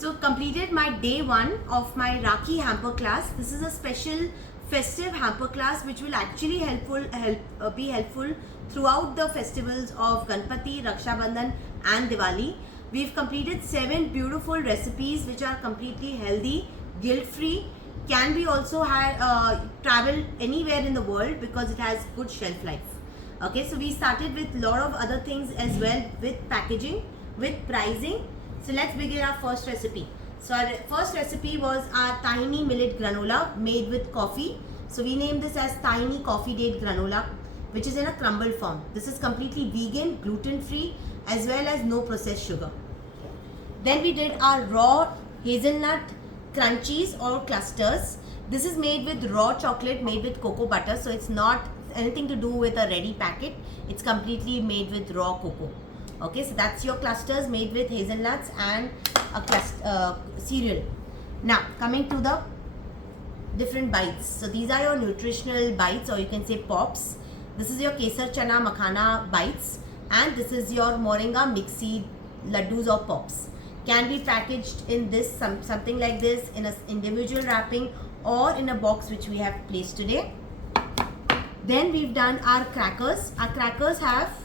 So completed my day 1 of my Rakhi hamper class. This is a special festive hamper class which will actually be helpful throughout the festivals of Ganpati, Raksha Bandhan and Diwali. We've completed 7 beautiful recipes which are completely healthy, guilt-free, can be also travel anywhere in the world because it has good shelf life. Okay, so we started with a lot of other things as well, with packaging, with pricing. So let's begin our first recipe. So our first recipe was our tiny millet granola made with coffee. So we named this as tiny coffee date granola, which is in a crumble form. This is completely vegan, gluten free, as well as no processed sugar. Then we did our raw hazelnut crunchies or clusters. This is made with raw chocolate made with cocoa butter, so it's not anything to do with a ready packet. It's completely made with raw cocoa. Okay, so that's your clusters made with hazelnuts and a cereal. Now coming to the different bites. So these are your nutritional bites, or you can say pops. This is your kesar chana makhana bites, and this is your moringa mixi laddus or pops. Can be packaged in this something like this, in an individual wrapping or in a box which we have placed today. Then we've done our crackers. Our crackers have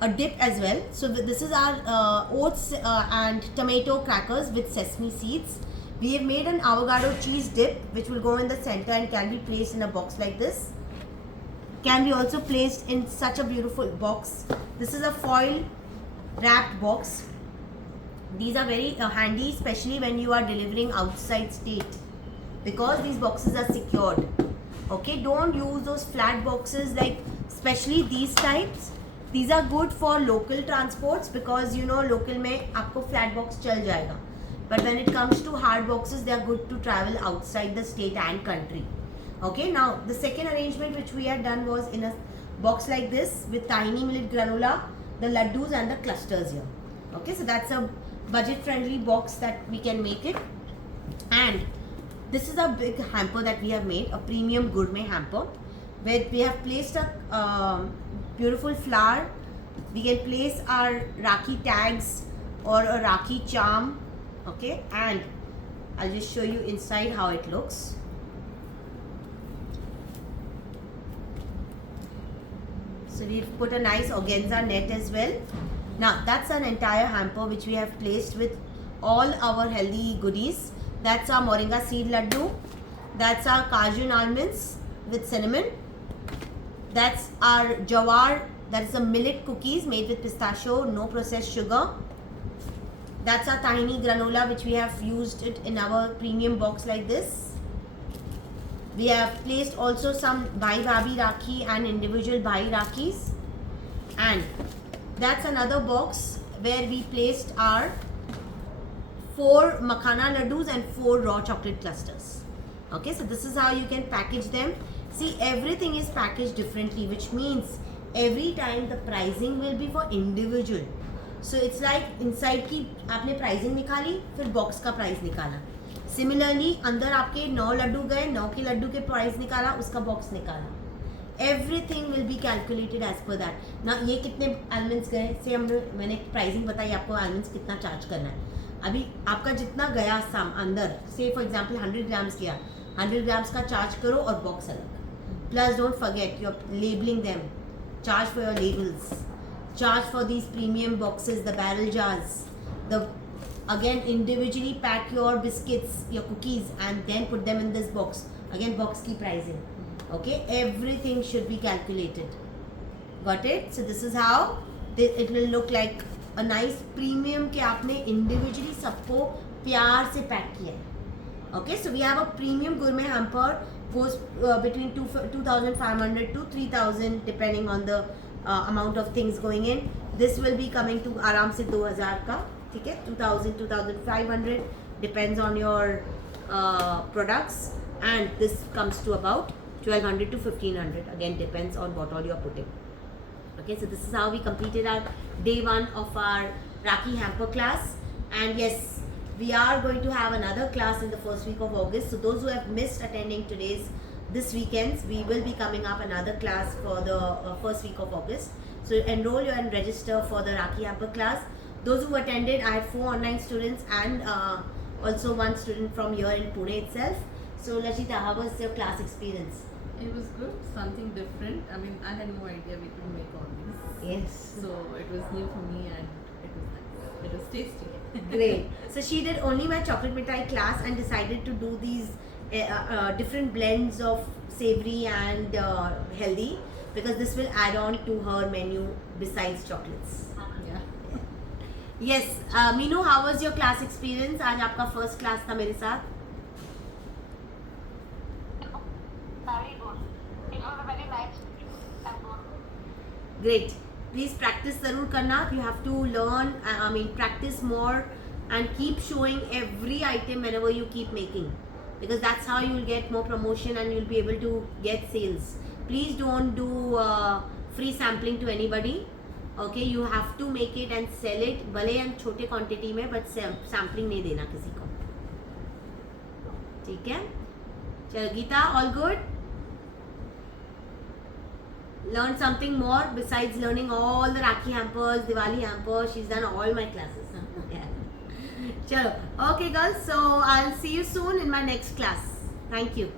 a dip as well. So this is our oats and tomato crackers with sesame seeds. We have made an avocado cheese dip which will go in the center and can be placed in a box like this. Can be also placed in such a beautiful box. This is a foil wrapped box. These are very handy, especially when you are delivering outside state, because these boxes are secured. Okay, don't use those flat boxes, like especially these types. These are good for local transports because you know local में आपको flat box चल जाएगा. But when it comes to hard boxes, they are good to travel outside the state and country. Okay, now the second arrangement which we had done was in a box like this with tiny millet granola, the laddus and the clusters here. Okay, so that's a budget friendly box that we can make it. And this is a big hamper that we have made, a premium gourmet hamper, where we have placed a beautiful flower. We can place our Rakhi tags or a Rakhi charm. Okay, and I'll just show you inside how it looks. So we've put a nice organza net as well. Now that's an entire hamper which we have placed with all our healthy goodies. That's our moringa seed laddu. That's our cashew and almonds with cinnamon. That's our jawar, that is a millet cookies made with pistachio, no processed sugar. That's our tiny granola which we have used it in our premium box like this. We have placed also some bhai bhabhi rakhi and individual bhai rakhis. And that's another box where we placed our 4 makhana laddus and 4 raw chocolate clusters. Okay, so this is how you can package them. See, everything is packaged differently, which means every time the pricing will be for individual. So it's like inside की आपने pricing निकाली, फिर box का price निकाला. Similarly, अंदर आपके 9 लड्डू गए, 9 के लड्डू के प्राइस निकाला, उसका बॉक्स निकाला. Everything will be calculated as per that. ना ये कितने almonds गए, से मैंने प्राइसिंग बताई आपको almonds कितना चार्ज करना है. अभी आपका जितना गया साम अंदर, से फॉर एग्जांपल 100 ग्राम्स किया, 100 ग्राम्स का चार्ज करो और बॉक्स अलग. Plus don't forget you're labeling them. Charge for your labels. Charge for these premium boxes, the barrel jars. Again, individually pack your biscuits, your cookies, and then put them in this box. Again, box की pricing. Okay, everything should be calculated. Got it? So this is how it will look like a nice premium के आपने individually सबको प्यार से pack किया है. Okay, so we have a premium gourmet hamper, goes between 2,500 to 3,000 depending on the amount of things going in. This will be coming to आराम से 2,000 का. ठीक है, 2,000, 2,500 depends on your products, and this comes to about 1,200 to 1,500. Again, depends on what all you're putting. Okay, so this is how we completed our day 1 of our Rakhi hamper class. And yes, we are going to have another class in the first week of August. So those who have missed attending this weekends, we will be coming up another class for the first week of August. So enroll and register for the Rakhi hamper class. those who attended, I had 4 online students and also 1 student from here in Pune itself. So Lashita, how was your class experience? It was good, something different. I mean, I had no idea we could make all these. Yes. So it was new for me and it was nice. It was tasty. Great. So she did only my chocolate mithai class and decided to do these different blends of savory and healthy, because this will add on to her menu besides chocolates. Yeah. Yes, Meenu, how was your class experience? आज आपका first class था मेरे साथ. Very good. It was a very nice and good. Great. Please practice ज़रूर करना. You have to learn. I mean, practice more and keep showing every item whenever you keep making, because that's how you will get more promotion and you'll be able to get sales. Please don't do free sampling to anybody. Okay, you have to make it and sell it. भले हम छोटे quantity में, but sampling नहीं देना किसी को. ठीक है? चलो Gita, all good? Learn something more besides learning all the Rakhi hampers, Diwali hampers. She's done all my classes. Yeah. Chalo. Okay, girls. So I'll see you soon in my next class. Thank you.